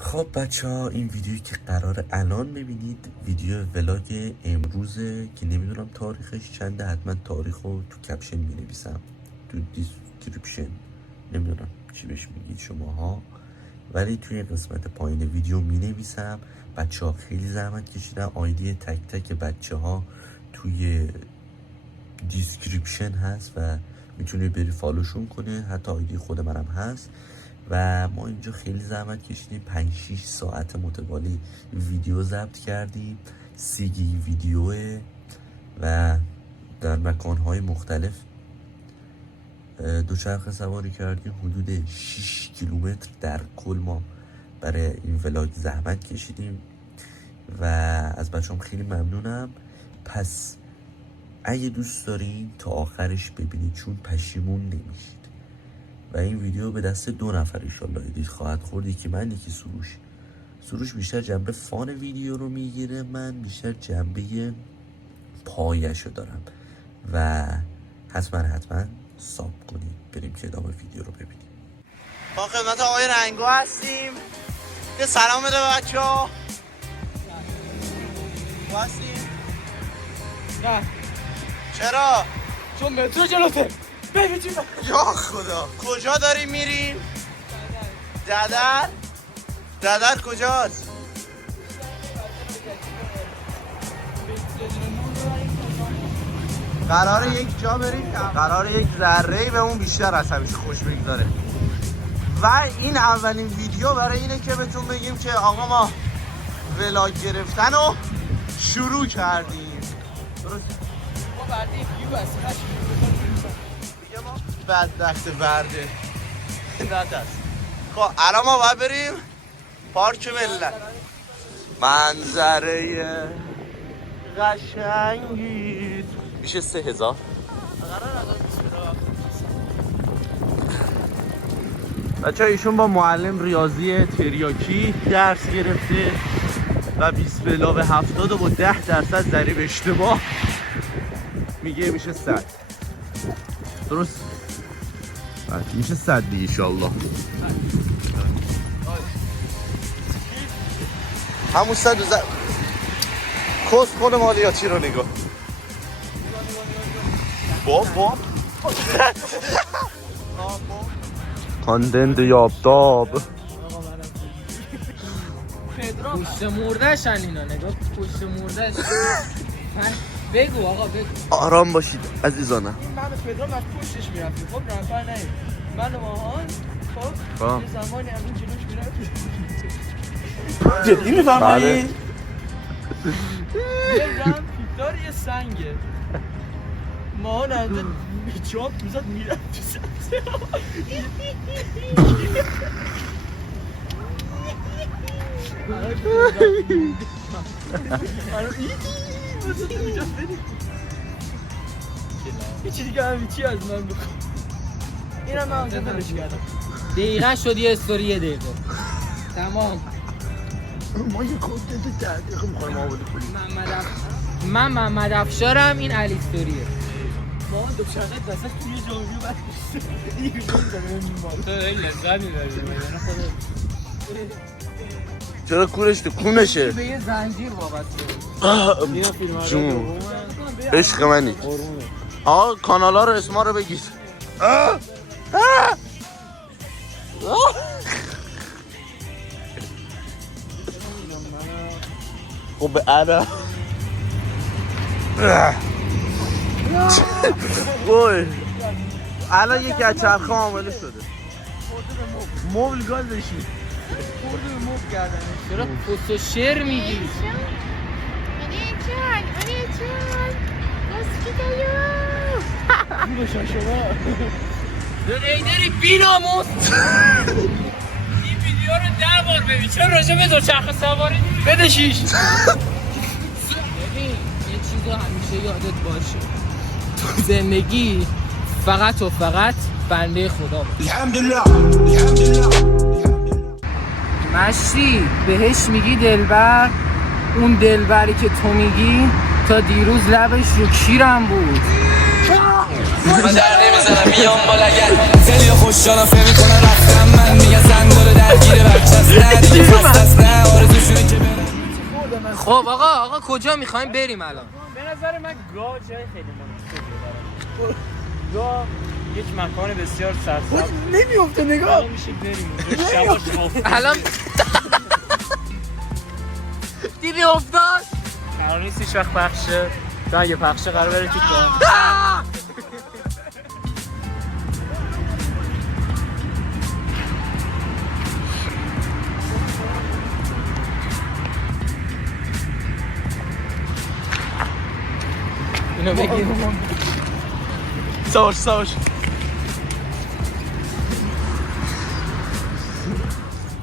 خب بچه ها، این ویدیویی که قرار الان ببینید ویدیو ولاگ امروزه که نمیدونم تاریخش چنده. حتما تاریخ رو تو کپشن می نویسم، تو دیسکریپشن، نمیدونم چی بهش میگید شماها، ولی توی قسمت پایین ویدیو می نویسم. بچه ها خیلی زحمت کشیدن، آیدی تک تک بچه ها توی دیسکریپشن هست و میتونی بری فالوشون کنه، حتی آیدی خود منم هست. و ما اینجا خیلی زحمت کشیدیم، 5-6 ساعت متوالی ویدیو ضبط کردیم، 30 ویدیوه و در مکانهای مختلف دوچرخه سواری کردیم. حدود 6 کیلومتر در کل ما برای این ولاگ زحمت کشیدیم و از بچه‌ام خیلی ممنونم. پس اگه دوست دارین تا آخرش ببینید، چون پشیمون نمیشید و این ویدیو به دست 2 نفر ایشالله ادیت خواهد خورد، یکی من یکی سروش بیشتر جنبه فان ویدیو رو میگیره، من بیشتر جنبه پایش رو دارم و حتما ساب کنید. بریم که ادامه ویدیو رو ببینیم. با خدمت آقای رنگو هستیم، یه سلام بده به بچه ها. هستیم؟ نه چرا؟ چون مترو جلوته. ببین یا خدا، کجا داریم میریم؟ ددر کجاست؟ قراره یک جا بریم، قراره یک ذره‌ای به اون بیشتر عصبیش خوش بگذاره و این اولین ویدیو برای اینه که بهتون بگیم که آقا ما ولاگ گرفتن رو شروع کردیم. درست؟ ما برده ویو هست دیگه ما بدبخت برده است. خب الان ما باید بریم پارک ملت. منظره قشنگی میشه 3000. بچه ایشون با معلم ریاضی تریاکی درس گرفته و 20 به علاوه 70 و با 10% ضریب اشتباه میگه میشه 100. درست؟ میشه 100 دیگه ایشالله. همون 100 کس خود مالیاتی رو نگاه. بابا کاندند یابداب پشت مرده‌شن اینا، نگاه پشت مرده‌ش. بگو آقا بگو. آرام باشید عزیزانم. این من پدرام از پشتش میرفتیم. خب رنفر نهید من و ماهان خب یه زمانی از این جلوش میرفتیم. جدی میفرمایی؟ یه رم پیدار یه سنگه ماهان از این چاپ میزد میرفت تو سبزه. هیچی دیگه همیچی از من بکن. این هم من اونجا دلش کردم. دقیقا شد یه استوری 1 دقیقه تمام. ما یه کنتنت 10 دقیقه میخوایم آباده کنیم. من محمد افشارم، این علی استوریه. ما دو شرقت وسط توی جامعه بعد این تو این لذت میبریم. چرا کورش تو کونشه؟ به یه زنجیر وابسته. جون عشق منی. آقا کانالا رو اسما رو بگید. خب انا وای الان یکی از چرخه آماده شده. موبل گاز بشید. خورده به موب کردنش. چرا پست و شعر میگی؟ این باشن شما داری بیناموز. این ویدیو رو 10 بار ببین. چرا راجع به دوچرخه سواری بده 6. ببین یه چیز رو همیشه یادت باشه، تو زندگی فقط و فقط بنده خدا باش. الحمدلله. مشتی بهش میگی دلبر، اون دلبری که تو میگی تا دیروز لبش رو کیرم بود. من در نمیزنم میام با لگت خیلی خوشحالم فهمی کنم رفتم من میگه زن داره درگیر بچه است. خب آقا کجا میخوایم بریم الان؟ به نظر من گاه جای خیلی مناسبیه برام. گاه یک مکان بسیار سرسبز نمیفته نگاه میشه بریم اونجا شباش الان دیدی افتاد؟ قرار نیست هیچ وقت پخشه تو اگه پخشه قرار بره تو گاه اینو بگیر ساوش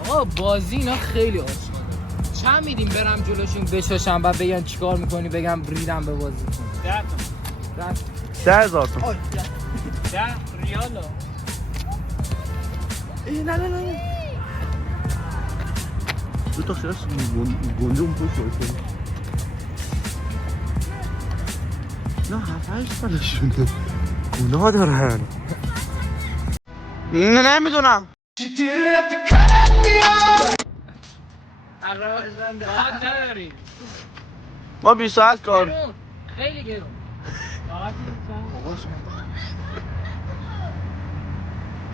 آقا بازی اینا خیلی آشغاله. چند میدیم برم جلوشون بشاشم بعد بگن چیکار میکنی بگم ریدم به بازی کن 10,000 تومان 10 ریالا نه دو تا خیلی گندم پوش باشه نه 7-8 سالشونه گناه دارن نمیدونم ما 20 ساعت کار خیلی گرون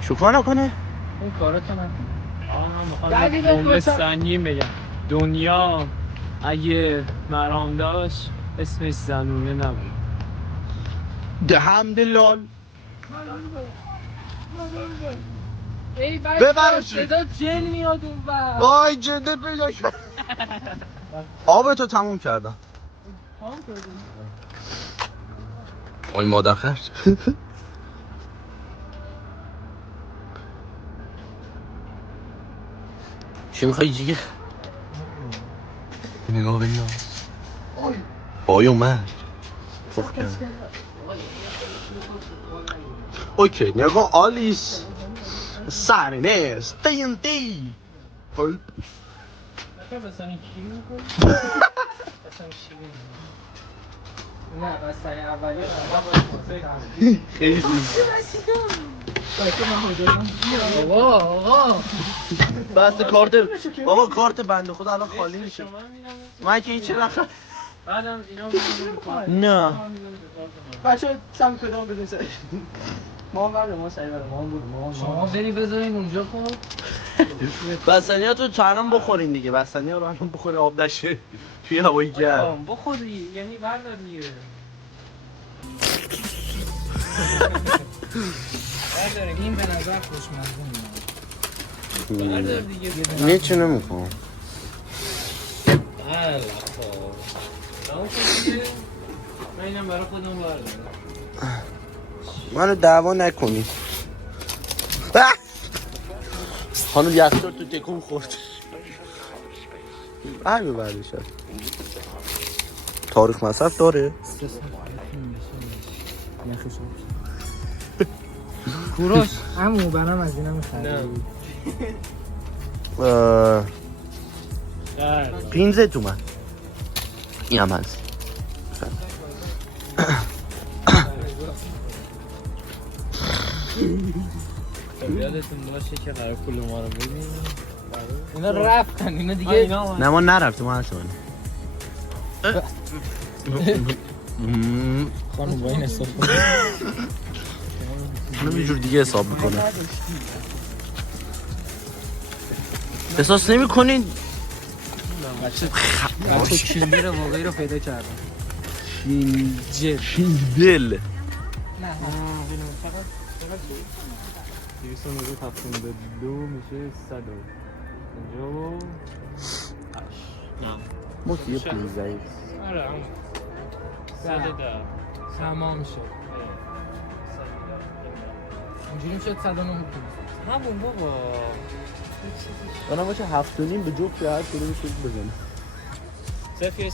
شوخا نکنه اون کاراتو نکن میخوام جمله سنگین بگم دنیا اگه مرام داشت اسمش زنونه نبود دهم دلال ای ببرش. صدا جن میاد اون بر وای جنده پیدا کرد آبتو تموم کردم وای مادر خرد چی میخوای جیگه؟ نگاه بگم وای اومد اوکی نگاه آلیس سرنس TNT نه بس سری اولی خیلی آقا بس کارت بابا کارت بنده خدا الان خالی میشه من که هیچ نخوام بعدم اینا میگن نه بچه سم کدام بدون سر ما برده ما سری برده ما شما بری بذارین اونجا خب بستنی تو چرم بخورین دیگه بستنی رو الان بخوره آب نشه توی هوایی گرم بخوری یعنی بردار دیگه این به نظر خوشمزه میاد بردار دیگه میتونه میکنم بله خب تمام شد دیگه من اینم برای خودم بردارم منو دعوا نکنی خانو یخچال تو تکون خورد هر ببرده شد تاریخ مصرف داره کوروش همون برام از اینا میخواد 15 تومن این هم هست یادتون باشه که قرار پول ما رو بدیم اینا رفتن اینا دیگه نه ما نرفتیم ما هستیم خانم با این حساب اونم یه جور دیگه حساب میکنه احساس نمی کنین بچه کیلدر واقعی رو پیدا کردم دل نه 272 میشه 100 اینجا ما یه پول ضعیف آره همون 110 تمام شد اینجوری شد 109 همون بابا اونم باشه 7.5 به جفت هر کدومش بزنه صفر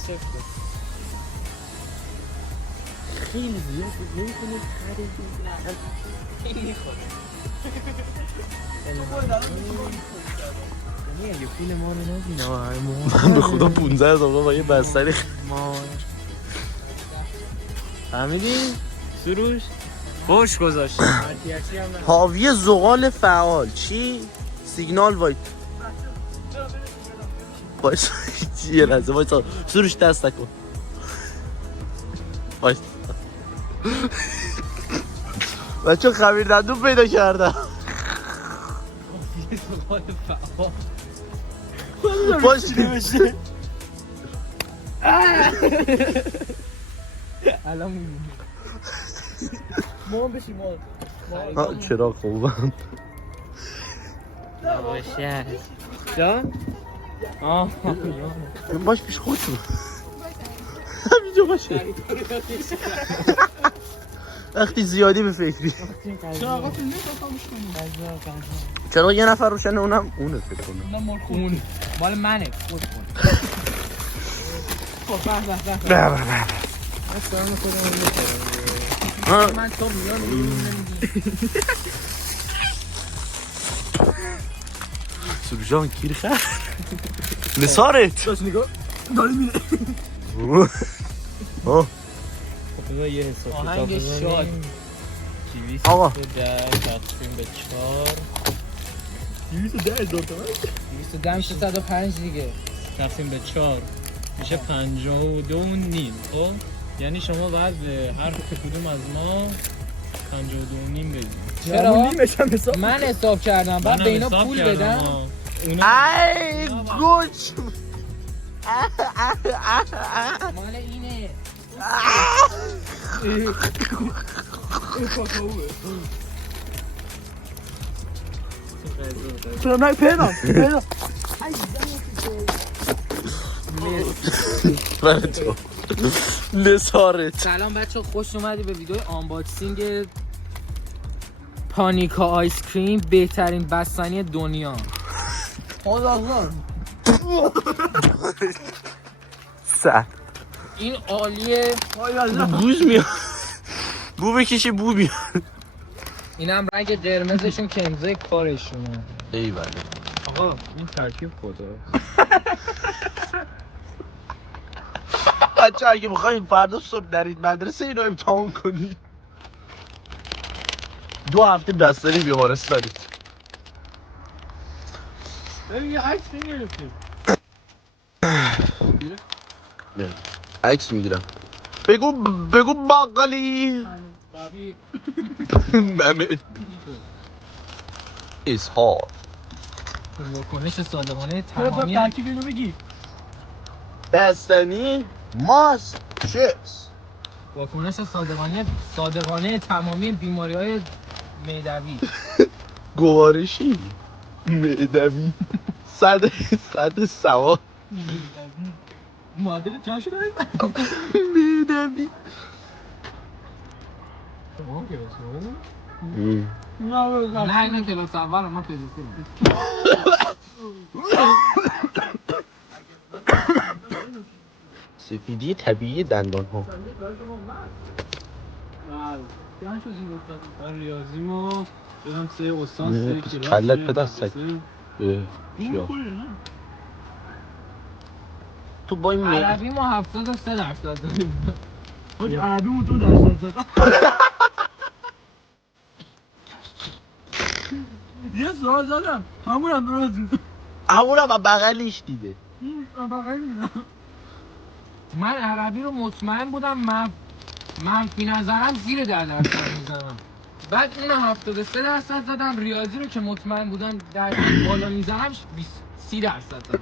خیلی زیاد نمی‌تونه این میخوره یعنی اگه پول ما رو ندیم من به خدا 15,000 با یه بستنی ما فهمیدی؟ سروش؟ خوش گذاشتیم مرتیحتی هم نه حاوی زغال فعال چی؟ سیگنال وایت باش یه لحظه وایسا سروش دست نکن باش بچه خمیر دندون پیدا کردم باش نمیشه الان می‌بینی ما بشی ما چرا خوبم باشه جان آه باش پیش خودتون همینجا باشه وقتی زیادی به فکری چرا یه نفر روشنه اونم اونه فکر کنم اون مال منه خود خب به من تو میان نمیدی سروجان گیر خرد نثارت داشت نگاه داری میره خب یه حساب آهنگ شاد آقا 210 تقسیم به 4 210 305 دیگه تقسیم به 4 میشه 52 و نیم. خب یعنی شما باید به هر کدوم از ما 52 و نیم بدید. چرا؟ من حساب کردم بعد به اینا پول بدم. ای گوچ مال اینه من تو نثارت. سلام بچه خوش اومدی به ویدیو آنباکسینگ پانیکا آیس کریم، بهترین بستنی دنیا. سر این عالیه. بوز میاد بو بکشی بو میاد. اینم رنگ قرمزشون که امضای کارشونه. ای بله آقا این ترکیب خدا بچه اگه بخواید فردا صبح نرید مدرسه اینو امتحان کنید 2 هفته بستنی بیمارستانید. ببین یه عکس نگرفتیم. عکس میگیرم. بگو باقالی ممه اظهار واکنش صادقانه تمامی ترکیب اینو بگی. بستنی ماست چیپس. واکنش صادقانه تمامی بیماری‌های معدوی. گوارشی معدوی صد سواد معادل چند شده؟ معدوی نه اینا کلاس اول ما پزشکی. سفیدی طبیعی دندان ها. ریاضی ما بدم 3 استاد 3 کلاس کلت پدر سگ. تو با این عربی ما 73% داریم. حاج عربی مون 2% داد. یه سوال دادم همونم درست همونم بغلیش دیده. من عربی رو مطمئن بودم منفی نظرم زیر 10% میزنم. بعد اون 73% زدم. ریاضی رو که مطمئن بودم در بالا میزنم 30% زدم.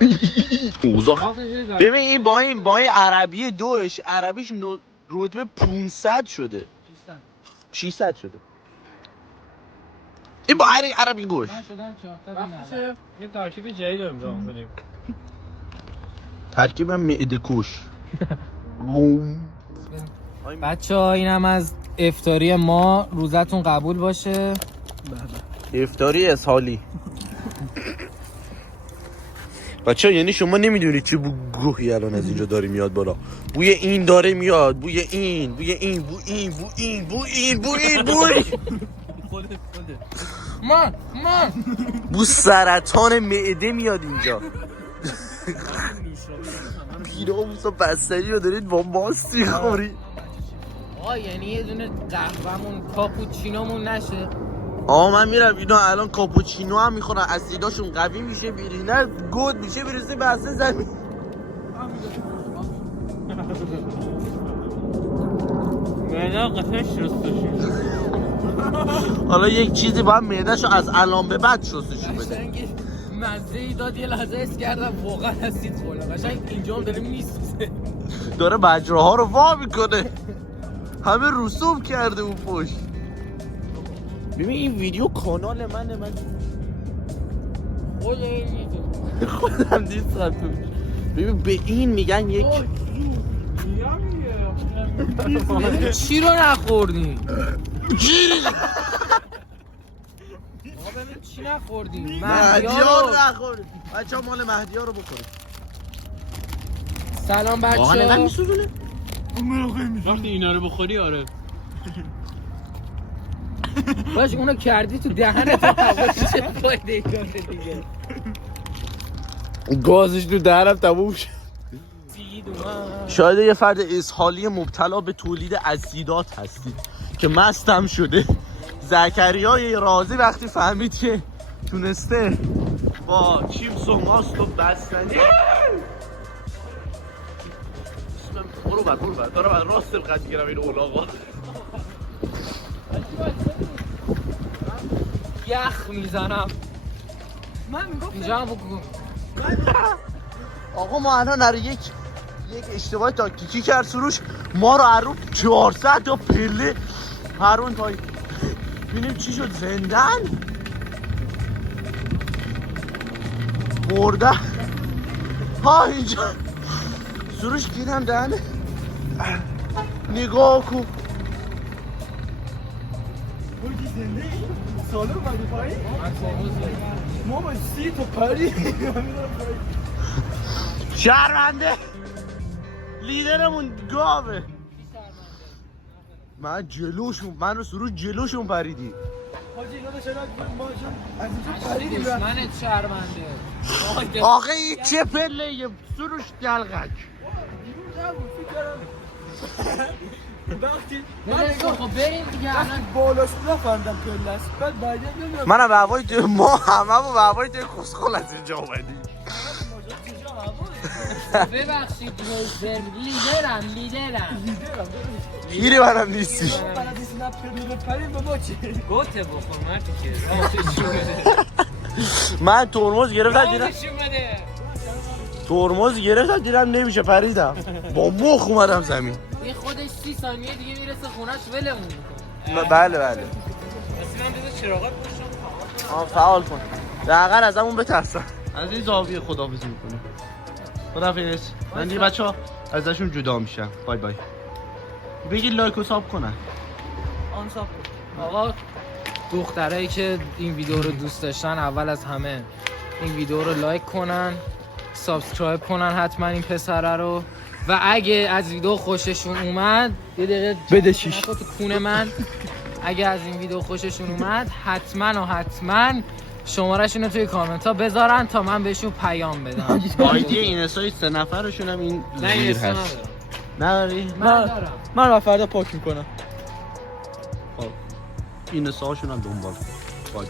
اوضاع ببین این با این عربی دوش عربیش رتبه 500 شده 600 شده. این با عربی گوش من شدم 400. یه ترکیب جدید رو امتحان کنیم. ترکیب معده کش. بچه‌ها اینم از افطاری ما. روزتون قبول باشه. افطاری اسهالی. بچه یعنی شما نمیدونید چه گوهی الان از اینجا داره میاد بالا. بوی این داره میاد. بوی این من بو سرطان معده میاد اینجا. پیراموسا بستنی رو دارید با ماستی خوری. یعنی یه دونه قهوه‌مون کاپوچینومون نشه. من میرم اینا الان کاپوچینو هم میخورن، اسیداشون قوی میشه، بیرینه گود میشه، برسه به اصلا زمین. معده قطعش شستشون. حالا یک چیزی باید معدهشو از الان به بعد شستشون بده. قشنگ مزه ای داد، یه لحظه حس کردم واقعا اسید خوردم. قشنگ اینجا هم داره میسوزه. داره مجرا ها رو وا میکنه، همه رسوب کرده اون پشت. ببین این ویدیو کانال منه، من خودم نیستم تو. ببین به این میگن یک چی رو نخوردیم؟ چی نخوردیم؟ مهدیار نخورد. بچه ها مال مهدیار رو بخورید. سلام واقعا اینقدر بچه. میسوزونه؟ وقتی اینا رو بخوری آره. باش اونو کردی تو دهنت، چه فایده ای داره دیگه؟ گازش تو دهنم تموم شد. شاید یه فرد اسهالی مبتلا به تولید اسیدات هستید که مستم شده. زکریای رازی وقتی فهمید که تونسته با چیپس و ماست و بستنی برو بر داره من راست دقت گیرم این اولاغا. یخ میزنم. من میگم اینجا بگو. آقا ما الان در یک اشتباه تاکتیکی کرد سروش، ما رو هر رو 400 تا پله هر اون تای ببینیم چی شد. زندن مرده ها اینجا. سروش گیرم دهنه، نگاه کن. سالو اومدی پایین؟ ما با 30 تا پری شهرونده لیدرمون گاوه. من و سروش جلوشون پریدی. حاجی اینا داشتن ما از اینجا پریدیم. دشمنت شرمنده. آقا این چه پله سروش دلغک. وقتی خب بریم دیگه الان. بالاش نفهمیدم پله است، بعد بعدیا نمیدونم منم به هوای ما همه به هوای کسخل از اینجا اومدیم. ببخشید لیدرم. گیری منم نیستی. بلدی سنپ پریم به ما چی؟ گوته بخور مردی که من ترمز گرفتم دیدم، راهش اومده. ترمز گرفتم دیدم نمیشه پریدم، با مخ اومدم زمین. این خودش 30 ثانیه دیگه میرسه خونش ولمون میکنه. بله اصلا من بذار چراغات باشم. فعال کن دقیقا از همون بترسم. از این زاویه خداحافظی میکنیم. خداحافظ. من دیگه بچه ها ازشون جدا میشم. بای بای. بگید لایک و ساب کنن. آن ساب آقا دخترایی که این ویدیو رو دوست داشتن اول از همه این ویدیو رو لایک کنن، سابسکرایب کنن حتما این پسره رو، و اگه از ویدیو خوششون اومد یه دقیقه بده شیش تو کونه من. اگه از این ویدیو خوششون اومد حتما شمارهشون رو توی کامنت ها بذارن تا من بهشون پیام بدم. آیدی این اسای 3 نفرشون هم این نه این زیر اصلا هست. ندارم. نداری؟ من دارم. من رو فردا پاک میکنم. این اساشون هم دنبال کن. بای.